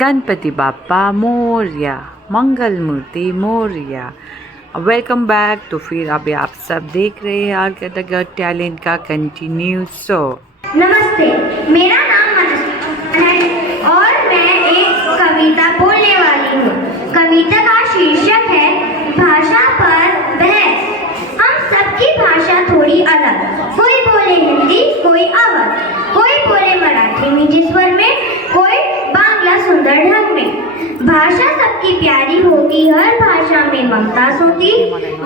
Ganpati Bappa Morya, Mangal Murti Morya. Welcome back. तो फिर अभी आप सब देख रहे हैं आर द गॉट टैलेंट का कंटिन्यू शो। नमस्ते, मेरा नाम मनस्वी है और मैं एक कविता बोलने वाली हूँ। कविता का शीर्षक है भाषा पर बहस। हम सबकी भाषा थोड़ी अलग, कोई बोले हिंदी, कोई अवध, कोई बोले मराठी मीठे स्वर में, कोई बांग्ला सुंदर ढंग में। भाषा सबकी प्यारी होगी, हर भाषा में ममता होती।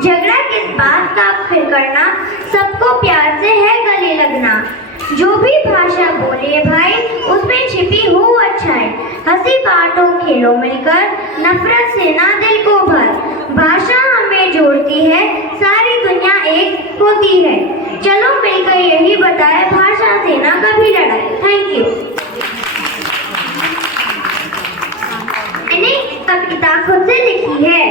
झगड़ा किस बात का फिर करना, सबको प्यार से है गले लगना। जो भी भाषा बोले भाई, उसमें छिपी हो अच्छाई। हंसी बांटो खेलो मिलकर, नफरत से ना दिल को भर। भाषा हमें जोड़ती है, सारी दुनिया एक होती है। चलो मिलकर यही बताए, भाषा से ना कभी लड़ाई। Thank you. मैंने कविता खुद से लिखी है।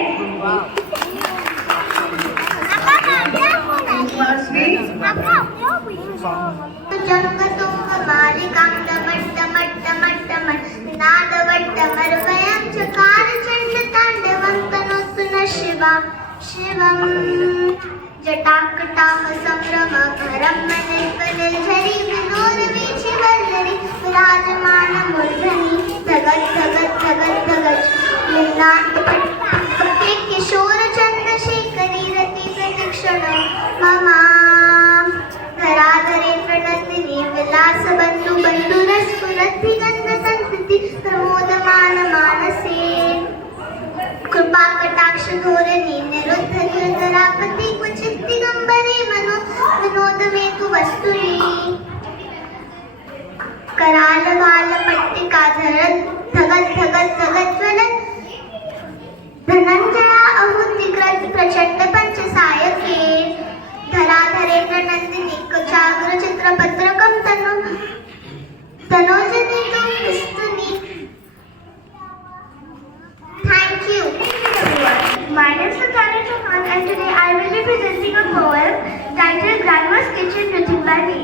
शिवं जटाकटाह संभ्रम भरम मनिल झरी विनोदवीचि वल्लरी विराजमान मूर्धनि धगत धगत धगत धगत लिंगान्त किशोर चंद्रशेखरी रति प्रतीक्षण ममा धराधरे प्रणतिनी विलास बंधु बंधु रसपुरति गंध संस्कृति प्रमोदमान मानसे कृपा कटाक्ष धोरणी निरुद्ध निरतरापति क्वचित दिगंबरे मनो विनोद में तु वस्तुरी कराल वाल पट्टिका धरत धगत धगत धगत ज्वलत धनंजया अहुतिकृत प्रचंड पंच सायके धराधरेन्द्र नंदिनी कुचाग्र चित्रपत्रकम तनोजनी तुम विस्तुनी। Thank you. My name is Satya Chauhan and today I will be presenting a poem titled Grandma's Kitchen written by me.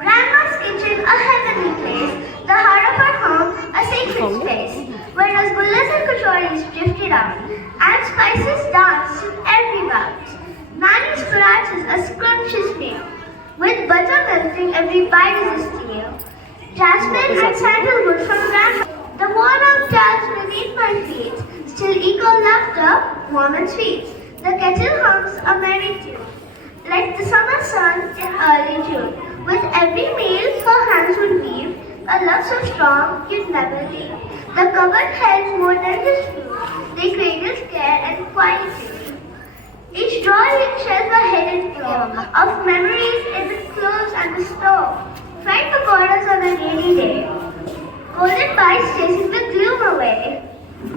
Grandma's kitchen, a heavenly place, the heart of our home, a sacred space, where rasgullas and kachoris drifted out, and spices danced in every bout. Nanny's paratha is a scrumptious meal, with butter melting every bite is a steal. Jasmine and sandalwood from grandma, the worn out tiles beneath my feet, still echo laughter, warm and sweet. The kettle hums a merry tune, like the summer sun in early June. With every meal her hands would weave, a love so strong you'd never leave. The cupboard held more than just food, they cradled care and quietude. Each drawer and shelf a hidden trove of memories in the clothes and the stove. Find the corners on a rainy day, golden bites chasing the gloom away.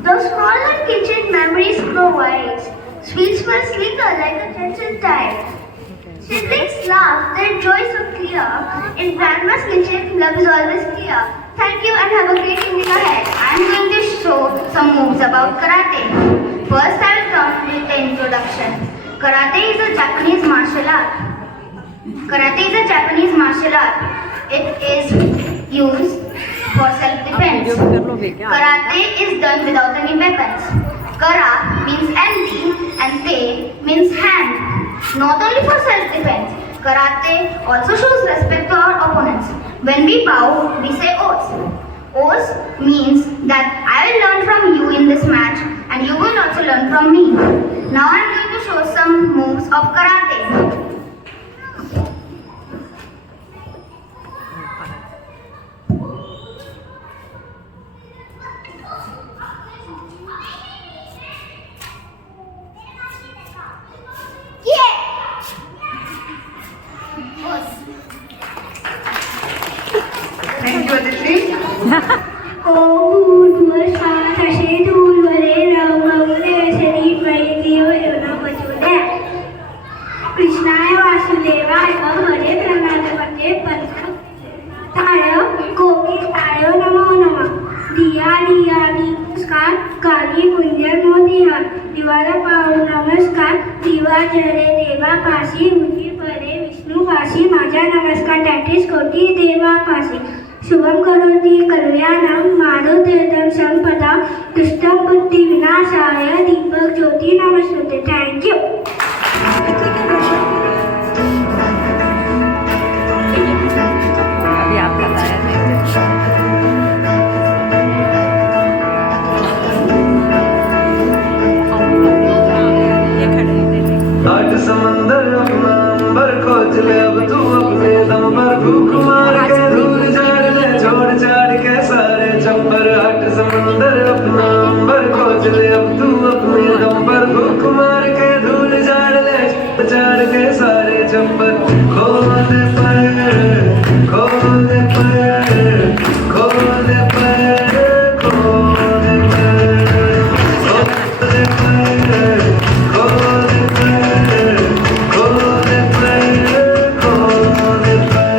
Those smaller kitchen memories grow wise, sweet smells linger like a gentle tide. Siblings laugh, their joy so clear. In Grandma's kitchen, love is always clear. Thank you and have a great evening ahead. I am going to show some moves about karate. First, I will come with the introduction. Karate is a Japanese martial art. Karate is a Japanese martial art. It is used for self-defense. Karate is done without any weapons. Kara means enemy and te means hand. Not only for self-defense, karate also shows respect to our opponents. When we bow, we say os. Os means that I will learn from you in this match and you will also learn from me. Now I am going to show some moves of karate. Thank you, Aditi. कृष्णाय वासुदेवाय हरे प्रणवते पंथाय गोविंदाय नमो नमः। दिया दिया नमस्कार, काली कुंजर मोदिया, दिवाला पाहू नमस्कार, दिवा जरे देवा पाशी, मुझी परे विष्णू पाशी, माझा नमस्कार टॅटीस कोटी देवा पाशी। शुभम करोति कल्याणं मारुतीर्थं संपदा दुष्टं बुद्धि विनाशाय दीपक ज्योति नमस्ते. Thank you. अभी आपका तैयार आठ समंदर अपना अंबर खोज ले अब तू अपने दम पर भूख मार के दूर झाड़ ले छोड़ छाड़ के सारे चंबर. आठ समंदर अपना अंबर खोज ले अब तू अपने दम पर भूख मार के दूर झाड़ ले छाड़ के सारे चंबर. खोल दे पैर खोल दे पैर खोल दे पैर खोल दे पैर खोल दे पैर खोल दे पैर खोल दे पैर खोल दे पैर.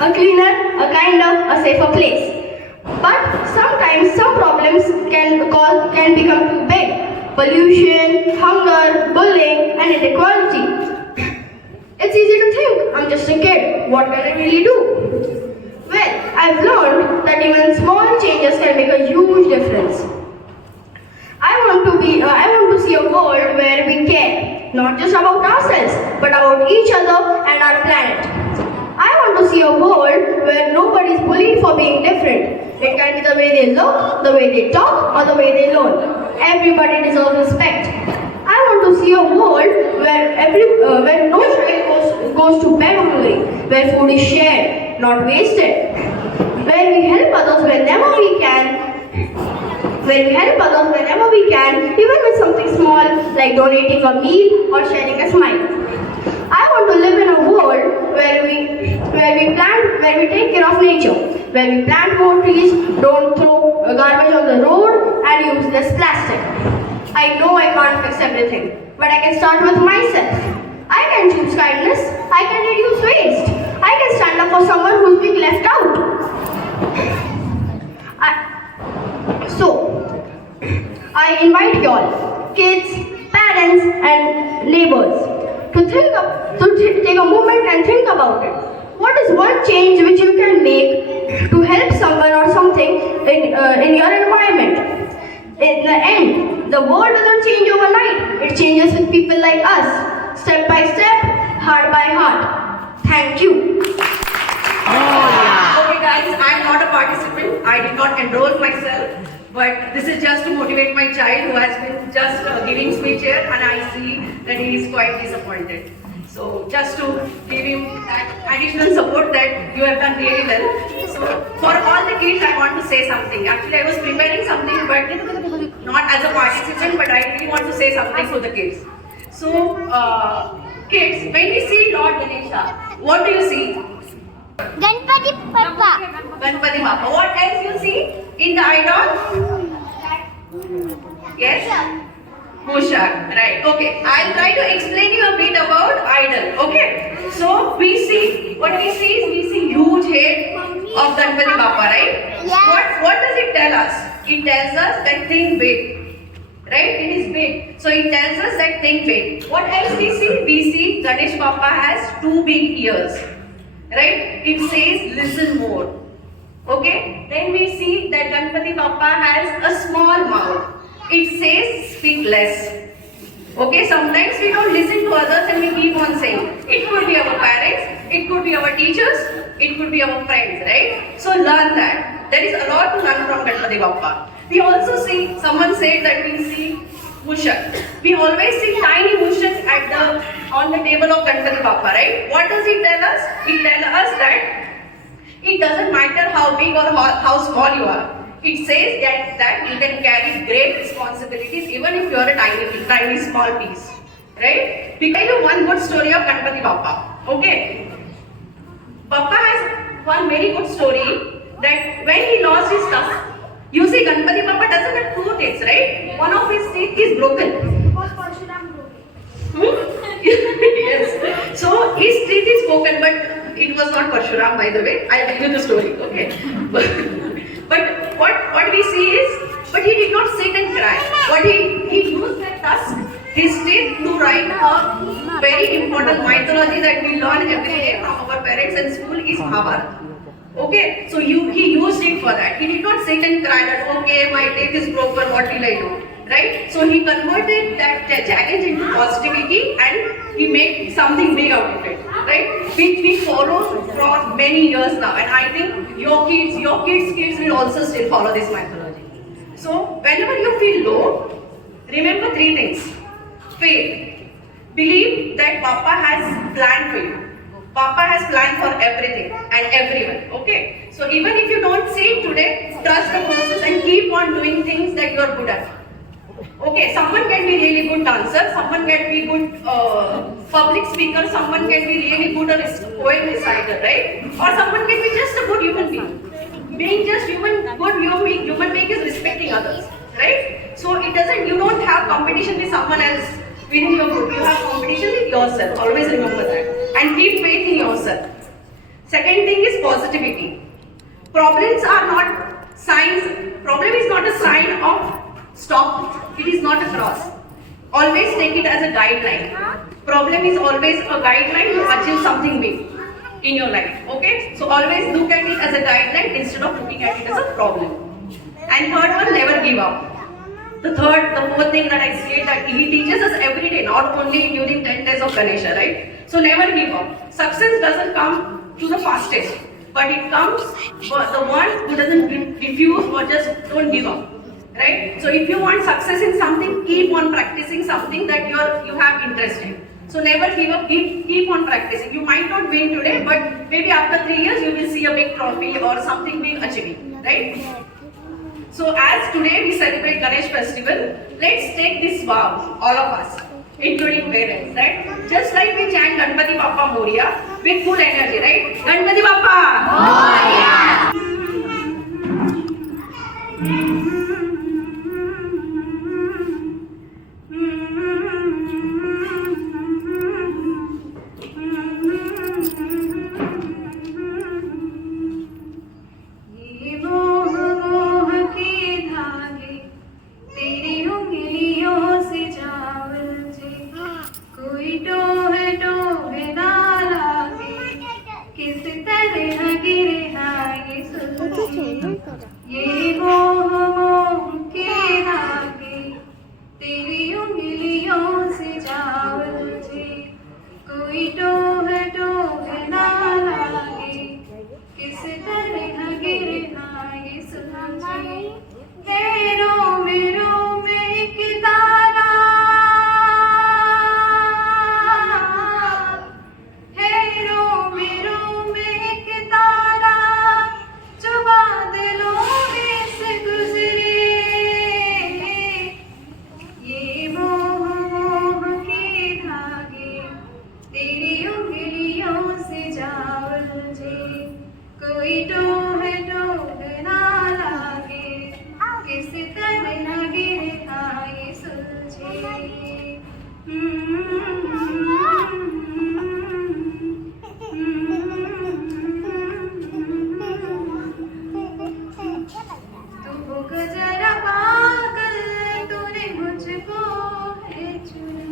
A cleaner, a kinder, a safer place. But sometimes some problems can become too big. Pollution, hunger, bullying, and inequality. It's easy to think, I'm just a kid, what can I really do? Well, I've learned that even small changes can make a huge difference. I want to see a world where we care, not just about ourselves, but about each other and our planet. I want to see a world where nobody is bullied for being different. It can be the way they look, the way they talk, or the way they learn. Everybody deserves respect. I want to see a world where no child goes to bed hungry, where food is shared, not wasted, where we help others whenever we can, where we help others whenever we can, even with something small like donating a meal or sharing a smile. I want to live in a world where we take care of nature, where we plant more trees, don't throw garbage on the road, and use less plastic. I know I can't fix everything, but I can start with myself. I can choose kindness, I can reduce waste, I can stand up for someone who's being left out. I invite you all, kids, parents, and neighbors, to take a moment and think about it. What is one change which you can make to help someone or something in your environment? In the end, the world doesn't change overnight. It changes with people like us, step by step, heart by heart. Thank you. Okay guys, I am not a participant. I did not enroll myself. But this is just to motivate my child who has been just giving speech here, and I see that he is quite disappointed. So just to give him that additional support that you have done really well. So for all the kids I want to say something. Actually I was preparing something but not as a participant, but I really want to say something to the kids. So kids, when we see Lord Ganesha, what do you see? Ganpati Bappa. Ganpati Bappa. What else you see in the idol? Yes? Mushak. Right. Okay. I'll try to explain you a bit about idol. Okay. So we see, what we see is we see huge head of Ganpati Bappa, right? Yeah. What does it tell us? It tells us that think big. Right? It is big. So it tells us that think big. What else we see? We see Ganesh Bappa has 2 big ears. Right? It says listen more. Okay? Then we see that Ganpati Bappa has a small mouth. It says speak less. Okay? Sometimes we don't listen to others and we keep on saying. It could be our parents, it could be our teachers, it could be our friends, right? So learn that. There is a lot to learn from Ganpati Bappa. We also see, someone said that we see Mushak. We always see tiny Mushak on the table of Ganpati Bappa, right? What does it tell us? It tells us that it doesn't matter how big or how small you are. It says that you can carry great responsibilities even if you are a tiny small piece, right? We tell you one good story of Ganpati Bappa. Okay, Bappa has one very good story that when he lost his tongue, you see Ganpati Bappa doesn't have 2 teeth, right? One of his teeth is broken. Yes. So his teeth is broken, but it was not Parshuram, by the way. I'll tell you the story, okay? But what we see is, but he did not sit and cry. What he used that tusk, his teeth, to write a very important mythology that we learn every day from our parents in school is Mahabharata. Okay, so he used it for that. He did not sit and cry that, okay, my teeth is broken, what will I do? Right? So he converted that challenge into positivity and he made something big out of it. Right? Which we follow for many years now, and I think your kids will also still follow this mythology. So whenever you feel low, remember 3 things. Faith. Believe that Papa has planned for you. Papa has planned for everything and everyone. Okay? So even if you don't see it today, trust the process and keep on doing things that you are good at. Okay, someone can be really good dancer, someone can be good public speaker, someone can be really good poem reciter, right? Or someone can be just a good human being. Being just good human being is respecting others, right? So it doesn't, you don't have competition with someone else within your group. You have competition with yourself. Always remember that. And keep faith in yourself. Second thing is positivity. Problems are not signs. Problem is not a sign of stop. It is not a cross. Always take it as a guideline. Problem is always a guideline to achieve something big in your life. Okay? So always look at it as a guideline instead of looking at it as a problem. And third one, never give up. The fourth thing that I say that he teaches us every day, not only during 10 days of Ganesha, right? So never give up. Success doesn't come to the fastest, but it comes for the one who doesn't refuse or just don't give up. Right? So if you want success in something, keep on practicing something that you have interest in. So never give up, keep on practicing. You might not win today, but maybe after 3 years you will see a big trophy or something big achieving. Right? So as today we celebrate Ganesh festival, let's take this vow, all of us, including parents, right? Just like we chant Ganpati Bappa Moria with full energy, right? Ganpati Bappa Moria! ये मोह मोह के धागे तेरी उंगलियों से जावल जे कोई टोह टोह ना लागे किस तरह गिरे ना ये सुलझे हेरो मेरो में एक तारा हेरो मेरो में एक तारा जो बादलों में से गुजरे ये मोह मोह के धागे तेरी उंगलियों से जावल जे कोई टोह टोह ना लागे किस तरह गिरे ये सुलझे तू गजरा पागल तूने मुझको है चुना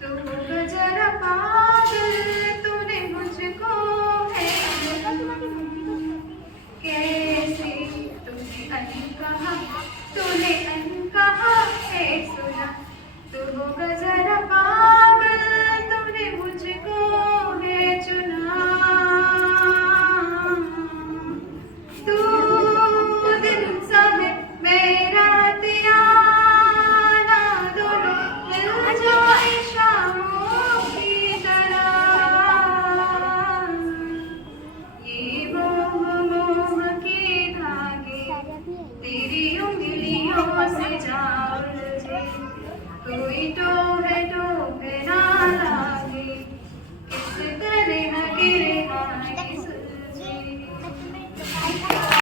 तू गजरा पागल तूने मुझको है कैसे तूने अनकहा है सुना तू गजरा पागल तूने मुझको है चुना तू दिन सा है मेरा तियाना दोनों मिल जाए शामों की तरह ये मोह मोह के धागे तेरी उंगलियों से जावल जे कोई तो